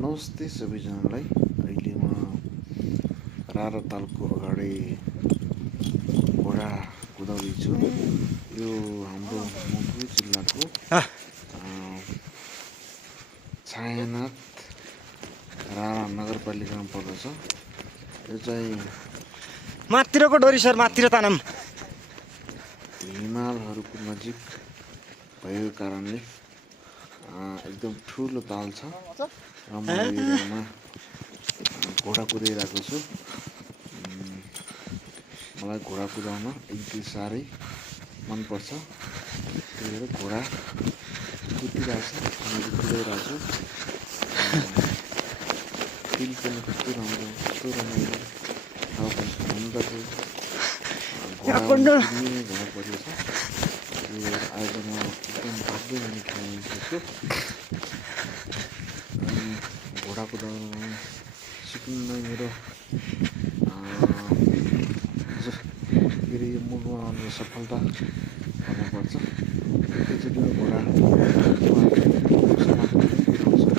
नमस्ते सबैजनालाई। अहिले म रारा तालको अगाडि घोडा कुदाउँदैछु। यो हाम्रो मङ्पू जिल्लाको छायानाथ रारा नगरपालिकामा पर्दछ। यो चाहिँ माथिरको डोरी सर, माथिर तानम। हिमालहरूको नजिक भएको कारणले एकदम ठुलो ताल छ र म यो एरियामा घोडा कुदाइरहेको छु। मलाई घोडा कुदाउन एकदमै साह्रै मनपर्छ। त्यही भएर घोडा कुदिरहेको छ, मैले कुदाइरहेको छु। फिल पनि कस्तो राम्रो, कस्तो रमाइलो ठाउँ पनि छ। हुन त घोडा कुद्ने घोडा परेको छ। त्यही भएर आज म एकदम भव्य हुने ठाउँमा आइसकेको छु। अनि घोडा कुदाउन सिक्नु नै मेरो के अरे यो मुडमा आउने सफलता भन्नुपर्छ। एकैचोटि घोडा समाप्त पनि कुदाउँछु।